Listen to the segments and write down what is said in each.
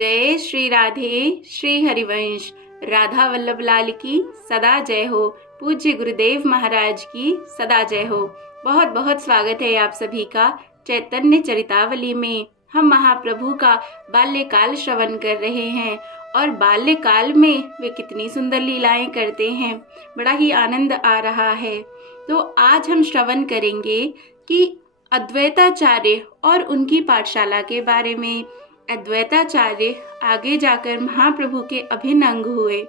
जय श्री राधे श्री हरिवंश। राधा वल्लभ लाल की सदा जय हो। पूज्य गुरुदेव महाराज की सदा जय हो। बहुत बहुत स्वागत है आप सभी का चैतन्य चरितावली में। हम महाप्रभु का बाल्यकाल श्रवण कर रहे हैं और बाल्यकाल में वे कितनी सुंदर लीलाएं करते हैं, बड़ा ही आनंद आ रहा है। तो आज हम श्रवण करेंगे कि अद्वैताचार्य और उनकी पाठशाला के बारे में। अद्वैताचार्य आगे जाकर महाप्रभु के अभिन्न अंग हुए।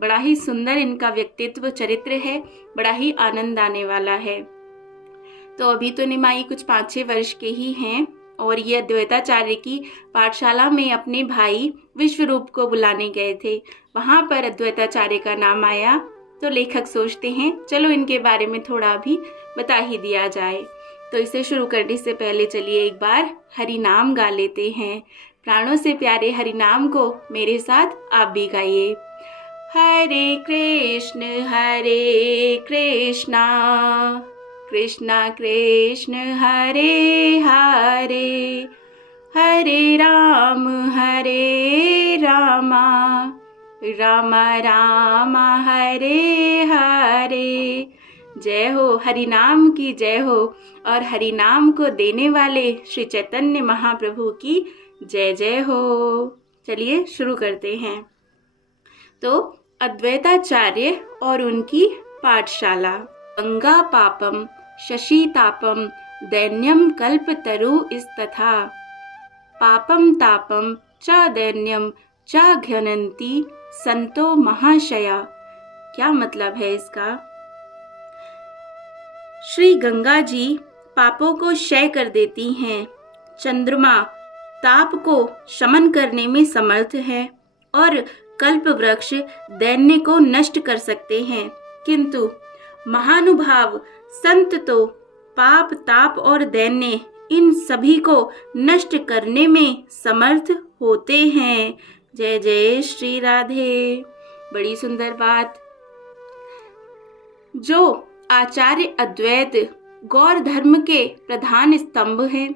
बड़ा ही सुंदर इनका व्यक्तित्व चरित्र है, बड़ा ही आनंद आने वाला है। तो अभी तो निमाई कुछ 5-6 वर्ष के ही हैं और ये अद्वैताचार्य की पाठशाला में अपने भाई विश्वरूप को बुलाने गए थे। वहाँ पर अद्वैताचार्य का नाम आया तो लेखक सोचते हैं चलो इनके बारे में थोड़ा भी बता ही दिया जाए। तो इसे शुरू करने से पहले चलिए एक बार हरि नाम गा लेते हैं। प्राणों से प्यारे हरि नाम को मेरे साथ आप भी गाइए। हरे कृष्ण कृष्णा कृष्ण हरे हरे, हरे राम राम राम हरे हरे। जय हो, हरि नाम की जय हो और हरि नाम को देने वाले श्री चैतन्य महाप्रभु की जय जय हो। चलिए शुरू करते हैं। तो अद्वैताचार्य और उनकी पाठशाला। गंगा पापम शशितापम दैन्यम कल्पतरु इस्तथा, पापम तापम च दैन्यम च घ्नन्ति संतो महाशया। क्या मतलब है इसका? श्री गंगा जी पापों को क्षय कर देती हैं, चंद्रमा ताप को शमन करने में समर्थ है और कल्प वृक्ष दैन्य को नष्ट कर सकते हैं, किंतु महानुभाव संत तो पाप ताप और दैन्य इन सभी को नष्ट करने में समर्थ होते हैं। जय जय श्री राधे। बड़ी सुंदर बात। जो आचार्य अद्वैत गौर धर्म के प्रधान स्तंभ हैं,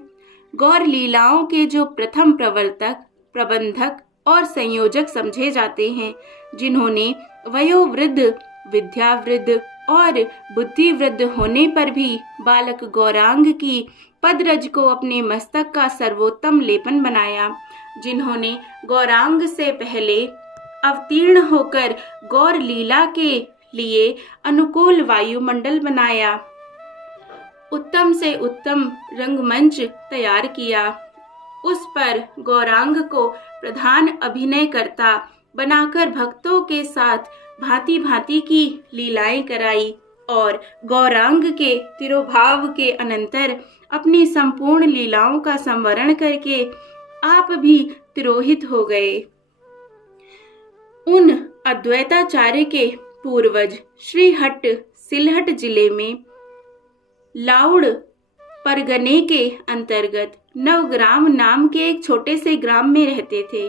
गौर लीलाओं के जो प्रथम प्रवर्तक, प्रबंधक और संयोजक समझे जाते हैं, जिन्होंने वयोवृद्ध, विद्यावृद्ध और बुद्धिवृद्ध होने पर भी बालक गौरांग की पदरज को अपने मस्तक का सर्वोत्तम लेपन बनाया, जिन्होंने गौरांग से पहले अवतीर्ण होकर गौर लीला के लिए अनुकूल वायुमंडल बनाया, उत्तम से उत्तम रंगमंच तैयार किया, उस पर गौरांग को प्रधान अभिनयकर्ता बनाकर भक्तों के साथ भांति भांति की लीलाएं कराई और गौरांग के तिरोभाव के अनंतर अपनी संपूर्ण लीलाओं का संवरण करके आप भी तिरोहित हो गए। उन अद्वैताचार्य के पूर्वज श्रीहट्ट सिलहट जिले में लाउड़ परगने के अंतर्गत नवग्राम नाम के एक छोटे से ग्राम में रहते थे।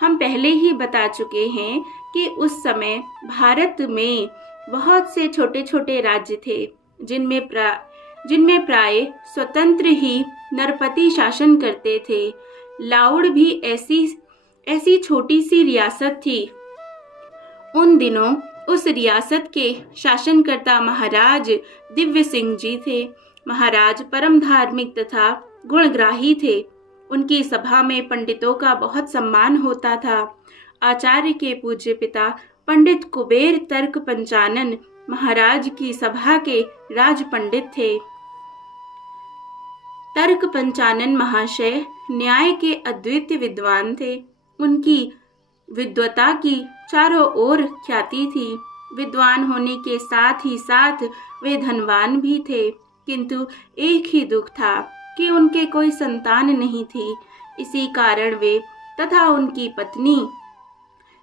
हम पहले ही बता चुके हैं कि उस समय भारत में बहुत से छोटे छोटे राज्य थे, जिनमें प्राय स्वतंत्र ही नरपति शासन करते थे। लाउड़ भी ऐसी छोटी सी रियासत थी। उन दिनों उस रियासत के शासनकर्ता महाराज दिव्य सिंह जी थे। महाराज परम धार्मिक तथा गुणग्राही थे। उनकी सभा में पंडितों का बहुत सम्मान होता था। आचार्य के पूज्य पिता पंडित कुबेर तर्क पंचानन महाराज की सभा के राज पंडित थे। तर्क पंचानन महाशय न्याय के अद्वितीय विद्वान थे। उनकी विद्वता की चारों ओर ख्याति थी। विद्वान होने के साथ ही साथ वे धनवान भी थे, किंतु एक ही दुख था कि उनके कोई संतान नहीं थी। इसी कारण वे तथा उनकी पत्नी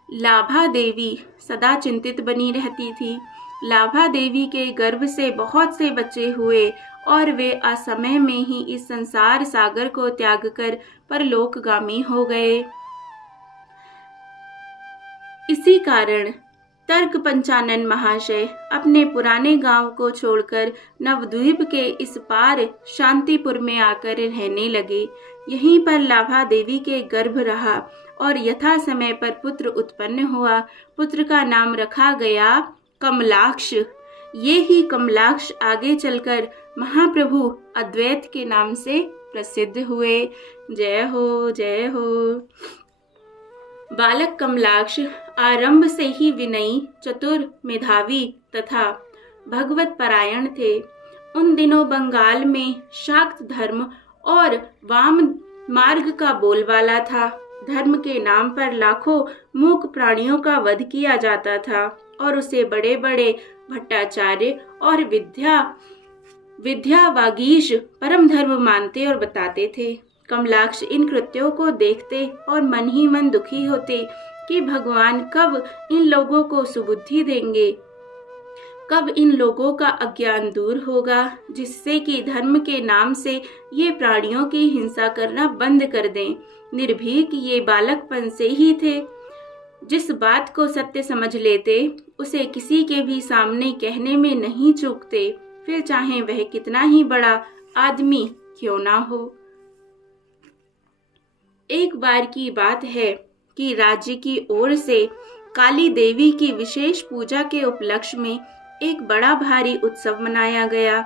लाभा देवी सदा चिंतित बनी रहती थी। लाभा देवी के गर्भ से बहुत से बच्चे हुए और वे असमय में ही इस संसार सागर को त्याग कर परलोकगामी हो गए। इसी कारण तर्क पंचानन महाशय अपने पुराने गांव को छोड़कर नवद्वीप के इस पार शांतिपुर में आकर रहने लगे। यहीं पर लाभा देवी के गर्भ रहा और यथा समय पर पुत्र उत्पन्न हुआ। पुत्र का नाम रखा गया कमलाक्ष। ये ही कमलाक्ष आगे चलकर महाप्रभु अद्वैत के नाम से प्रसिद्ध हुए। जय हो, जय हो। बालक कमलाक्ष आरंभ से ही विनयी, चतुर, मेधावी तथा भगवत परायण थे। उन दिनों बंगाल में शाक्त धर्म और वाम मार्ग का बोलबाला था। धर्म के नाम पर लाखों मूक प्राणियों का वध किया जाता था और उसे बड़े बड़े भट्टाचार्य और विद्या वागीश परम धर्म मानते और बताते थे। कमलाक्ष इन कृत्यों को देखते और मन ही मन दुखी होते कि भगवान कब इन लोगों को सुबुद्धि देंगे, कब इन लोगों का अज्ञान दूर होगा, जिससे कि धर्म के नाम से ये प्राणियों की हिंसा करना बंद कर दें। निर्भीक ये बालकपन से ही थे। जिस बात को सत्य समझ लेते उसे किसी के भी सामने कहने में नहीं चूकते, फिर चाहे वह कितना ही बड़ा आदमी क्यों ना हो। एक बार की बात है कि राज्य की ओर से काली देवी की विशेष पूजा के उपलक्ष्य में एक बड़ा भारी उत्सव मनाया गया।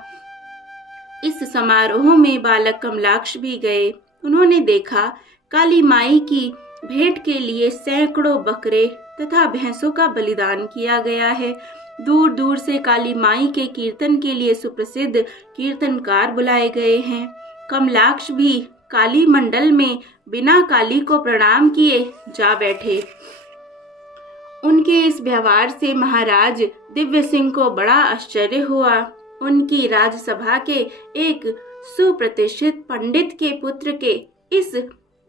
इस समारोह में बालक कमलाक्ष भी गए। उन्होंने देखा काली माई की भेंट के लिए सैकड़ों बकरे तथा भैंसों का बलिदान किया गया है। दूर दूर से काली माई के कीर्तन के लिए सुप्रसिद्ध कीर्तनकार बुलाए गए हैं। कमलाक्ष भी काली मंडल में बिना काली को प्रणाम किए जा बैठे। उनके इस व्यवहार से महाराज दिव्य सिंह को बड़ा आश्चर्य हुआ। उनकी राजसभा के एक सुप्रतिष्ठित पंडित के पुत्र के इस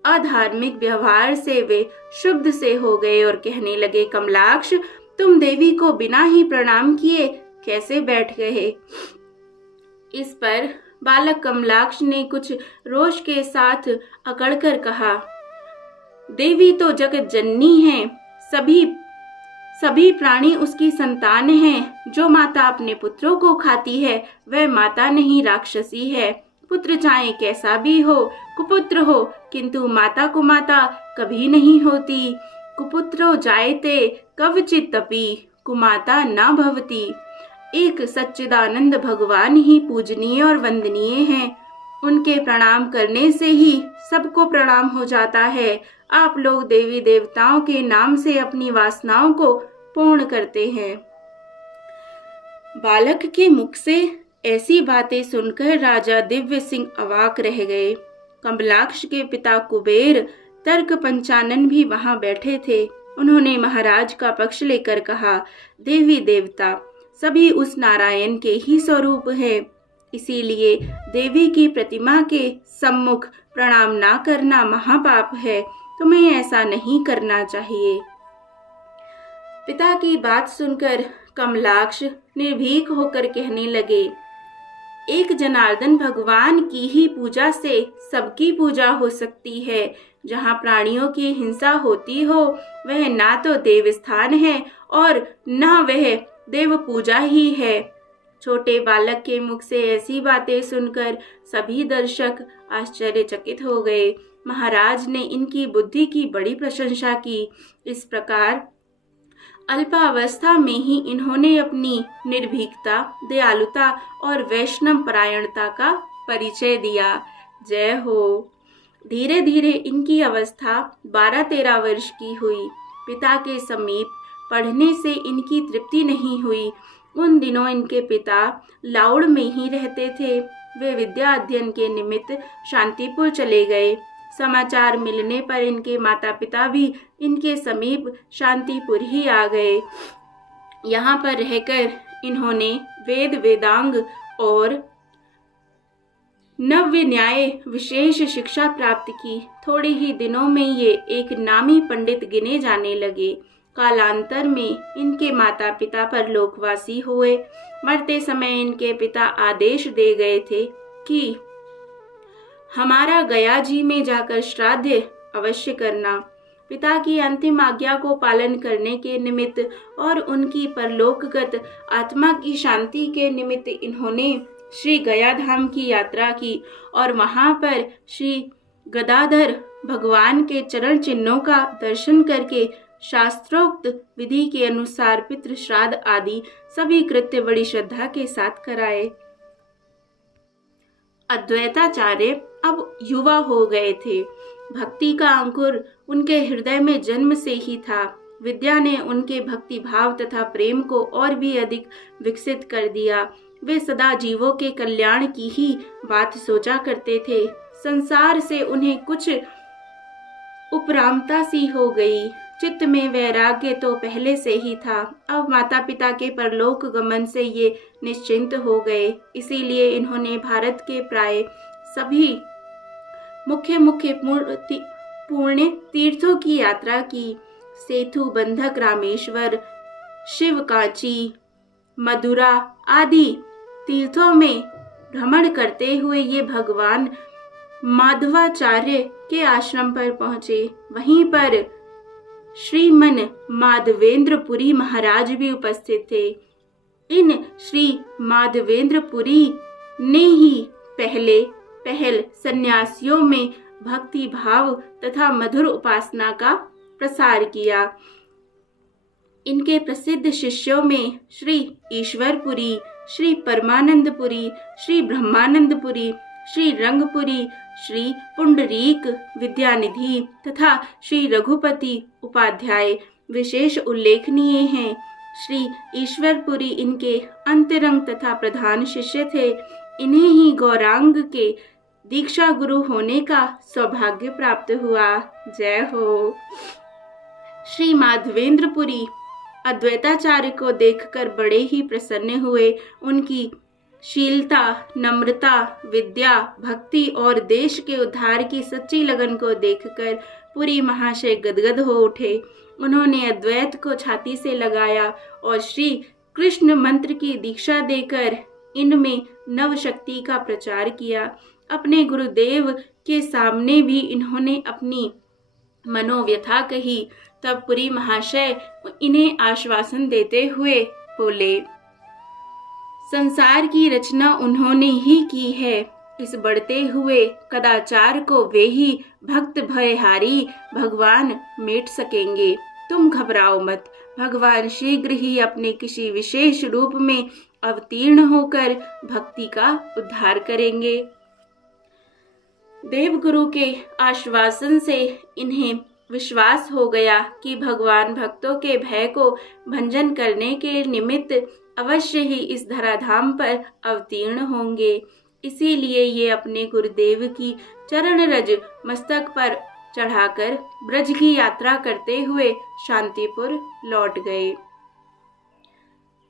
अधार्मिक व्यवहार से वे क्षुब्ध से हो गए और कहने लगे, कमलाक्ष, तुम देवी को बिना ही प्रणाम किए कैसे बैठ गए? इस पर बालक कमलाक्ष ने कुछ रोष के साथ अकड़कर कहा, देवी तो जगत जननी है, सभी प्राणी उसकी संतान हैं। जो माता अपने पुत्रों को खाती है वह माता नहीं, राक्षसी है। पुत्र चाहे कैसा भी हो, कुपुत्र हो, किंतु माता कुमाता कभी नहीं होती। कुपुत्रो जायते कवचिदपि कुमाता न भवति। एक सच्चिदानंद भगवान ही पूजनीय और वंदनीय हैं। उनके प्रणाम करने से ही सबको प्रणाम हो जाता है। आप लोग देवी देवताओं के नाम से अपनी वासनाओं को पूर्ण करते हैं। बालक के मुख से ऐसी बातें सुनकर राजा दिव्य सिंह अवाक रह गए। कमलाक्ष के पिता कुबेर तर्क पंचानन भी वहां बैठे थे। उन्होंने महाराज का पक्ष लेकर कहा, देवी देवता सभी उस नारायण के ही स्वरूप है, इसीलिए देवी की प्रतिमा के सम्मुख प्रणाम ना करना महापाप है। तुम्हें ऐसा नहीं करना चाहिए। पिता की बात सुनकर कमलाक्ष निर्भीक होकर कहने लगे, एक जनार्दन भगवान की ही पूजा से सबकी पूजा हो सकती है। जहाँ प्राणियों की हिंसा होती हो वह ना तो देव स्थान है और न वह देव पूजा ही है। छोटे बालक के मुख से ऐसी बातें सुनकर सभी दर्शक आश्चर्यचकित हो गए। महाराज ने इनकी बुद्धि की बड़ी प्रशंसा की। इस प्रकार अल्पावस्था में ही इन्होंने अपनी निर्भीकता, दयालुता और वैष्णव परायणता का परिचय दिया। जय हो। धीरे धीरे इनकी अवस्था 12-13 वर्ष की हुई। पिता के समीप पढ़ने से इनकी तृप्ति नहीं हुई। उन दिनों इनके पिता लाउड़ में ही रहते थे। वे विद्या अध्ययन के निमित्त शांतिपुर चले गए। समाचार मिलने पर इनके माता पिता भी इनके समीप शांतिपुर ही आ गए। यहाँ पर रहकर इन्होंने वेद, वेदांग और नव्य न्याय विशेष शिक्षा प्राप्त की। थोड़े ही दिनों में ये एक नामी पंडित गिने जाने लगे। कालांतर में इनके माता पिता परलोकवासी हुए। मरते समय इनके पिता आदेश दे गए थे कि हमारा गया जी में जाकर श्राद्ध अवश्य करना। पिता की अंतिम आज्ञा को पालन करने के निमित्त और उनकी परलोकगत आत्मा की शांति के निमित्त इन्होंने श्री गया धाम की यात्रा की और वहां पर श्री गदाधर भगवान के चरण चिन्हों का दर्शन करके शास्त्रोक्त विधि के अनुसार पितृ श्राद्ध आदि सभी कृत्य बड़ी श्रद्धा के साथ कराए। अद्वैताचार्य अब युवा हो गए थे। भक्ति का अंकुर उनके हृदय में जन्म से ही था। विद्या ने उनके भक्ति भाव तथा प्रेम को और भी अधिक विकसित कर दिया। वे सदा जीवों के कल्याण की ही बात सोचा करते थे। संसार से उन्हें कुछ उपरामता सी हो गई। चित्त में वैराग्य तो पहले से ही था। अब माता पिता के परलोक गमन से ये निश्चिंत हो गए। इसीलिए इन्होंने भारत के प्राय सभी मुख्य पुण्य तीर्थों की यात्रा की। सेतु, बंधक, रामेश्वर, शिव कांची, मदुरा आदि तीर्थों में भ्रमण करते हुए ये भगवान माधवाचार्य के आश्रम पर पहुंचे। वहीं पर श्रीमन माधवेंद्रपुरी महाराज भी उपस्थित थे। इन श्री माधवेंद्रपुरी ने ही पहल सन्यासियों में भक्ति भाव तथा मधुर उपासना का प्रसार किया। इनके प्रसिद्ध शिष्यों में श्री ईश्वरपुरी, श्री परमानंदपुरी, श्री ब्रह्मानंदपुरी, श्री रंगपुरी, श्री पुंडरीक विद्यानिधि तथा श्री रघुपति उपाध्याय विशेष उल्लेखनीय हैं। श्री ईश्वरपुरी इनके अंतरंग तथा प्रधान शिष्य थे। इन्हें ही गौरांग के दीक्षा गुरु होने का सौभाग्य प्राप्त हुआ। जय हो। श्री माधवेंद्रपुरी अद्वैताचार्य को देखकर बड़े ही प्रसन्न हुए। उनकी शीलता, नम्रता, विद्या, भक्ति और देश के उद्धार की सच्ची लगन को देखकर पुरी महाशय गदगद हो उठे। उन्होंने अद्वैत को छाती से लगाया और श्री कृष्ण मंत्र की दीक्षा देकर इनमें नव शक्ति का प्रचार किया। अपने गुरुदेव के सामने भी इन्होंने अपनी मनोव्यथा कही। तब पुरी महाशय इन्हें आश्वासन देते हुए बोले, संसार की रचना उन्होंने ही की है। इस बढ़ते हुए कदाचार को वे ही भक्त भयहारी भगवान मेट सकेंगे। तुम घबराओ मत। भगवान शीघ्र ही अपने किसी विशेष रूप में अवतीर्ण होकर भक्ति का उद्धार करेंगे। देवगुरु के आश्वासन से इन्हें विश्वास हो गया कि भगवान भक्तों के भय को भंजन करने के निमित्त अवश्य ही इस धराधाम पर अवतीर्ण होंगे। इसीलिए ये अपने गुरुदेव की चरण रज मस्तक पर चढ़ाकर ब्रज की यात्रा करते हुए शांतिपुर लौट गए।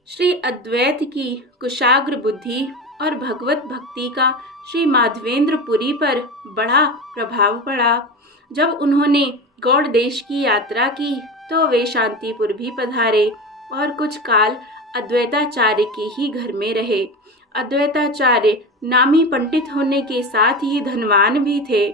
श्री अद्वैत की कुशाग्र बुद्धि और भगवत भक्ति का श्री माधवेंद्रपुरी पर बड़ा प्रभाव पड़ा। जब उन्होंने गौड़ देश की यात्रा की तो वे शांतिपुर भी पधारे और कुछ काल अद्वैताचार्य के ही घर में रहे। अद्वैताचार्य नामी पंडित होने के साथ ही धनवान भी थे।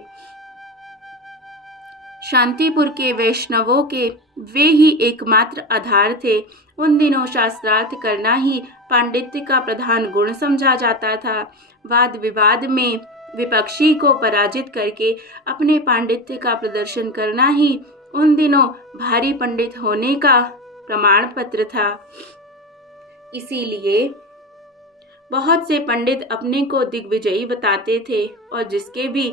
शांतिपुर के वैष्णवों के वे ही एकमात्र आधार थे। उन दिनों शास्त्रार्थ करना ही पांडित्य का प्रधान गुण समझा जाता था। वाद विवाद में विपक्षी को पराजित करके अपने पांडित्य का प्रदर्शन करना ही उन दिनों भारी पंडित होने का प्रमाण पत्र था। इसीलिए बहुत से पंडित अपने को दिग्विजयी बताते थे और जिसके भी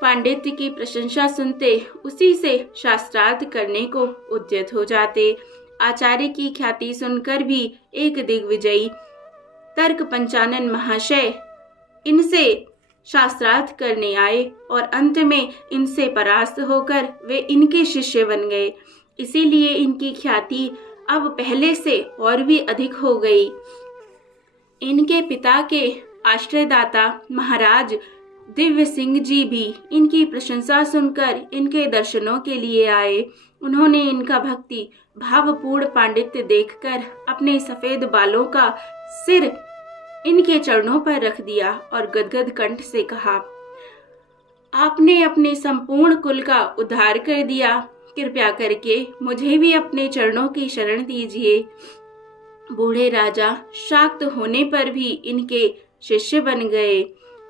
पांडित्य की प्रशंसा सुनते उसी से शास्त्रार्थ करने को उद्यत हो जाते। आचार्य की ख्याति सुनकर भी एक दिग्विजयी तर्क पंचानन महाशय इनसे शास्त्रार्थ करने आए और अंत में इनसे परास्त होकर वे इनके शिष्य बन गए। इसीलिए इनकी ख्याति अब पहले से और भी अधिक हो गई। इनके पिता के आश्रयदाता महाराज दिव्य सिंह जी भी इनकी प्रशंसा सुनकर इनके दर्शनों के लिए आए। उन्होंने इनका भक्ति भावपूर्ण पांडित्य देखकर अपने सफेद बालों का सिर इनके चरणों पर रख दिया और गदगद कंठ से कहा, आपने अपने संपूर्ण कुल का उद्धार कर दिया। कृपया करके मुझे भी अपने चरणों की शरण दीजिए। बूढ़े राजा शाक्त होने पर भी इनके शिष्य बन गए।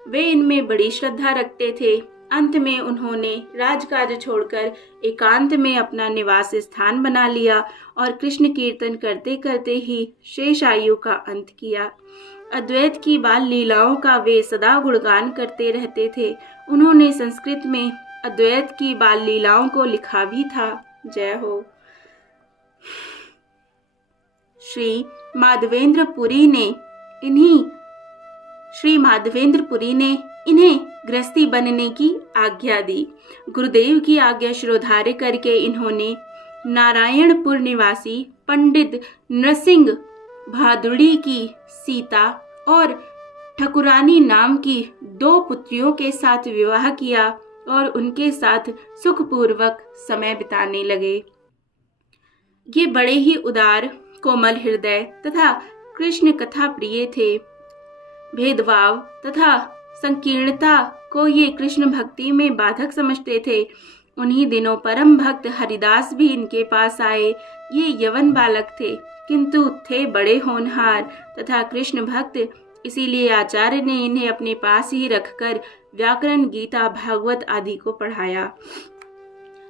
वे इनमें बड़ी श्रद्धा रखते थे। अंत में उन्होंने राजकाज छोड़कर एकांत में अपना निवास स्थान बना लिया और कृष्ण कीर्तन करते करते ही शेष आयु का अंत किया। अद्वैत की बाल लीलाओं का वे सदा गुणगान करते रहते थे। उन्होंने संस्कृत में अद्वैत की बाल लीलाओं को लिखा भी था। जय हो। श्री माधवेंद्र पुरी ने इन्हें गृहस्थी बनने की आज्ञा दी। गुरुदेव की आज्ञा शिरोधार्य करके इन्होंने नारायणपुर निवासी पंडित नरसिंह भादुड़ी की सीता और ठकुरानी नाम की 2 पुत्रियों के साथ विवाह किया और उनके साथ सुखपूर्वक समय बिताने लगे। ये बड़े ही उदार, कोमल हृदय तथा कृष्ण कथा प्रिय थे। भेदभाव तथा संकीर्णता को ये कृष्ण भक्ति में बाधक समझते थे। उन्हीं दिनों परम भक्त हरिदास भी इनके पास आए। ये यवन बालक थे, किंतु थे बड़े होनहार तथा कृष्ण भक्त। इसीलिए आचार्य ने इन्हें अपने पास ही रखकर व्याकरण, गीता, भागवत आदि को पढ़ाया।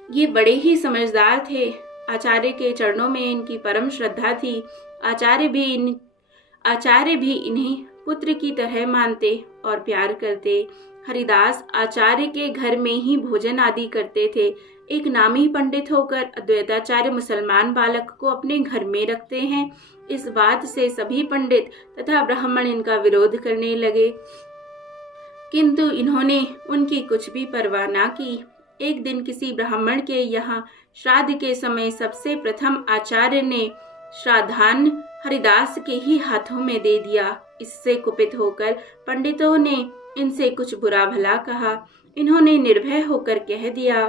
ये बड़े ही समझदार थे। आचार्य के चरणों में इनकी परम श्रद्धा थी। आचार्य भी इन्हें पुत्र की तरह मानते और प्यार करते। हरिदास आचार्य के घर में ही भोजन आदि करते थे। एक नामी पंडित होकर अद्वैताचार्य मुसलमान बालक को अपने घर में रखते हैं। इस बात से सभी पंडित तथा ब्राह्मण इनका विरोध करने लगे, किंतु इन्होंने उनकी कुछ भी परवाह न की। एक दिन किसी ब्राह्मण के यहाँ श्राद्ध के समय सबसे प्रथम आचार्य ने श्राद्धान्न हरिदास के ही हाथों में दे दिया। इससे कुपित होकर पंडितों ने इनसे कुछ बुरा भला कहा। इन्होंने निर्भय होकर कह दिया,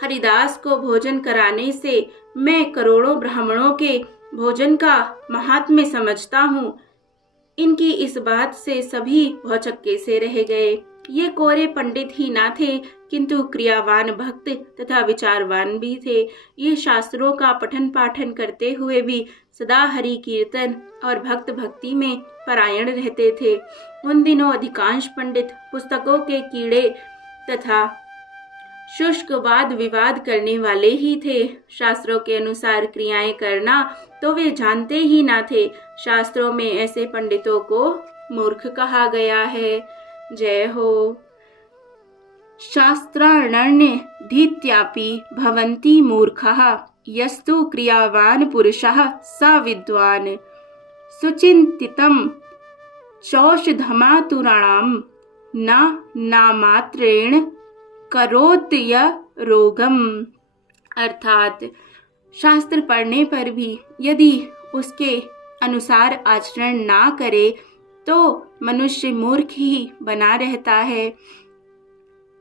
हरिदास को भोजन कराने से मैं करोड़ों ब्राह्मणों के भोजन का महात्म्य समझता हूँ। इनकी इस बात से सभी भौचक्के से रह गए। ये कोरे पंडित ही ना थे, किंतु क्रियावान भक्त तथा विचारवान भी थे। ये शास्त्रों का पठन पाठन करते हुए भी सदा हरि कीर्तन और भक्त भक्ति में परायण रहते थे। उन दिनों अधिकांश पंडित पुस्तकों के कीड़े तथा शुष्क वाद विवाद करने वाले ही थे। शास्त्रों के अनुसार क्रियाएं करना तो वे जानते ही ना थे। शास्त्रों में ऐसे पंडितों को मूर्ख कहा गया है। जय हो। शास्त्राण्य धीत्यापि भवन्ति मूर्खः यस्तु क्रियावान पुरुषः स विद्वान् सुचिन्तितं चौषधमातुराणां न नामात्रेण करोत्य रोगम। अर्थात शास्त्र पढ़ने पर भी यदि उसके अनुसार आचरण ना करे तो मनुष्य मूर्ख ही बना रहता है।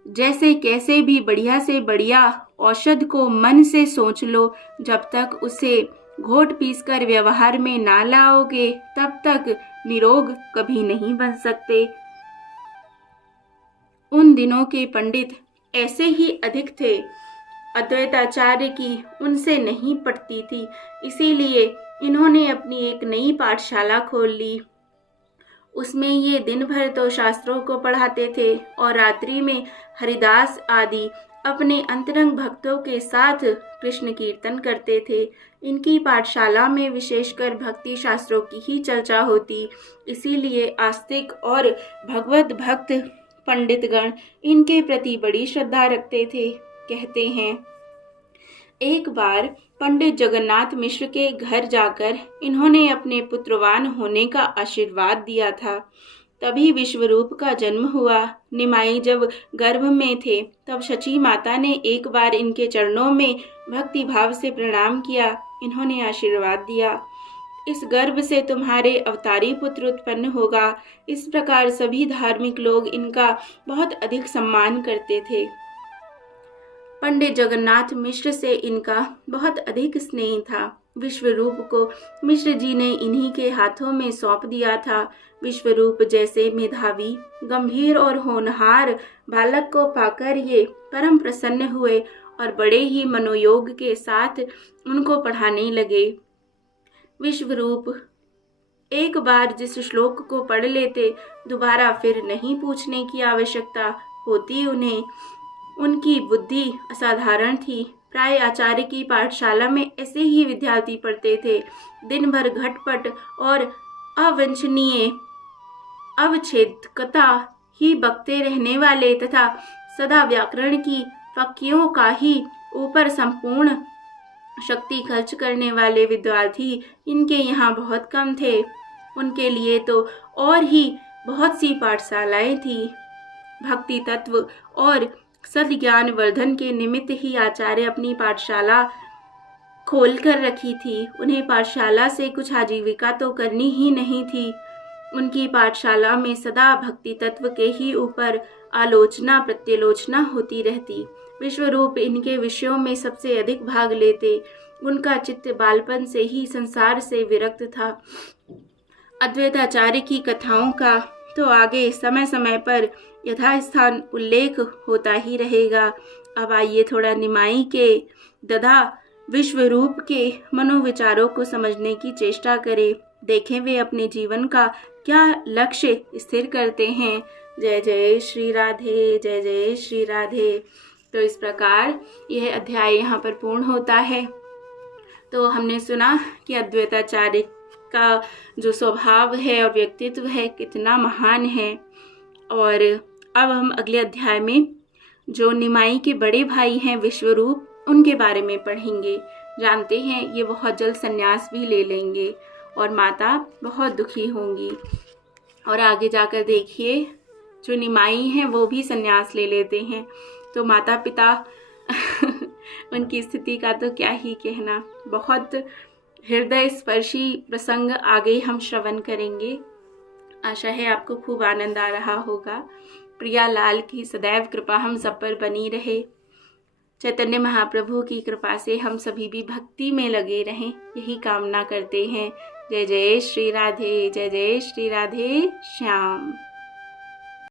जैसे कैसे भी बढ़िया से बढ़िया औषध को मन से सोच लो, जब तक उसे घोट पीसकर व्यवहार में ना लाओगे तब तक निरोग कभी नहीं बन सकते। उन दिनों के पंडित ऐसे ही अधिक थे। अद्वैताचार्य की उनसे नहीं पटती थी, इसीलिए इन्होंने अपनी एक नई पाठशाला खोल ली। उसमें ये दिन भर तो शास्त्रों को पढ़ाते थे और रात्रि में हरिदास आदि अपने अंतरंग भक्तों के साथ कृष्ण कीर्तन करते थे। इनकी पाठशाला में विशेषकर भक्ति शास्त्रों की ही चर्चा होती, इसीलिए आस्तिक और भगवत भक्त पंडितगण इनके प्रति बड़ी श्रद्धा रखते थे। कहते हैं, एक बार पंडित जगन्नाथ मिश्र के घर जाकर इन्होंने अपने पुत्रवान होने का आशीर्वाद दिया था। तभी विश्वरूप का जन्म हुआ। निमाई जब गर्भ में थे तब शची माता ने एक बार इनके चरणों में भक्ति भाव से प्रणाम किया। इन्होंने आशीर्वाद दिया, इस गर्भ से तुम्हारे अवतारी पुत्र उत्पन्न होगा। इस प्रकार सभी धार्मिक लोग इनका बहुत अधिक सम्मान करते थे। पंडित जगन्नाथ मिश्र से इनका बहुत अधिक स्नेह था। विश्वरूप को मिश्र जी ने इन्हीं के हाथों में सौंप दिया था। विश्वरूप जैसे मेधावी, गंभीर और होनहार बालक को पाकर ये परम प्रसन्न हुए और बड़े ही मनोयोग के साथ उनको पढ़ाने लगे। विश्वरूप एक बार जिस श्लोक को पढ़ लेते दोबारा फिर नहीं पूछने की आवश्यकता होती उन्हें। उनकी बुद्धि असाधारण थी। प्राय आचार्य की पाठशाला में ऐसे ही विद्यार्थी पढ़ते थे। दिन भर घटपट और अवांछनीय अवच्छेदकता ही बकते रहने वाले तथा सदा व्याकरण की फक्कियों का ही ऊपर संपूर्ण शक्ति खर्च करने वाले विद्यार्थी इनके यहाँ बहुत कम थे। उनके लिए तो और ही बहुत सी पाठशालाएं थी। भक्ति तत्व और सद्ज्ञान वर्धन के निमित्त ही आचार्य अपनी पाठशाला खोल कर रखी थी। उन्हें पाठशाला से कुछ आजीविका तो करनी ही नहीं थी। उनकी पाठशाला में सदा भक्ति तत्व के ही ऊपर आलोचना प्रत्यालोचना होती रहती। विश्वरूप इनके विषयों में सबसे अधिक भाग लेते। उनका चित्त बालपन से ही संसार से विरक्त था। अद्वैताचार्य की कथाओं का तो आगे समय समय पर यथास्थान उल्लेख होता ही रहेगा। अब आइए थोड़ा निमाई के दधा विश्वरूप के मनोविचारों को समझने की चेष्टा करें। देखें वे अपने जीवन का क्या लक्ष्य स्थिर करते हैं। जय जय श्री राधे, जय जय श्री राधे। तो इस प्रकार यह अध्याय यहाँ पर पूर्ण होता है। तो हमने सुना कि अद्वैताचार्य का जो स्वभाव है और व्यक्तित्व है कितना महान है। और अब हम अगले अध्याय में जो निमाई के बड़े भाई हैं विश्वरूप, उनके बारे में पढ़ेंगे। जानते हैं ये बहुत जल्द संन्यास भी ले लेंगे और माता बहुत दुखी होंगी। और आगे जाकर देखिए जो निमाई हैं वो भी संन्यास ले लेते हैं। तो माता पिता उनकी स्थिति का तो क्या ही कहना। बहुत हृदय स्पर्शी प्रसंग आगे हम श्रवण करेंगे। आशा है आपको खूब आनंद आ रहा होगा। प्रिया लाल की सदैव कृपा हम सब पर बनी रहे। चैतन्य महाप्रभु की कृपा से हम सभी भी भक्ति में लगे रहें, यही कामना करते हैं। जय जय श्री राधे, जय जय श्री राधे श्याम।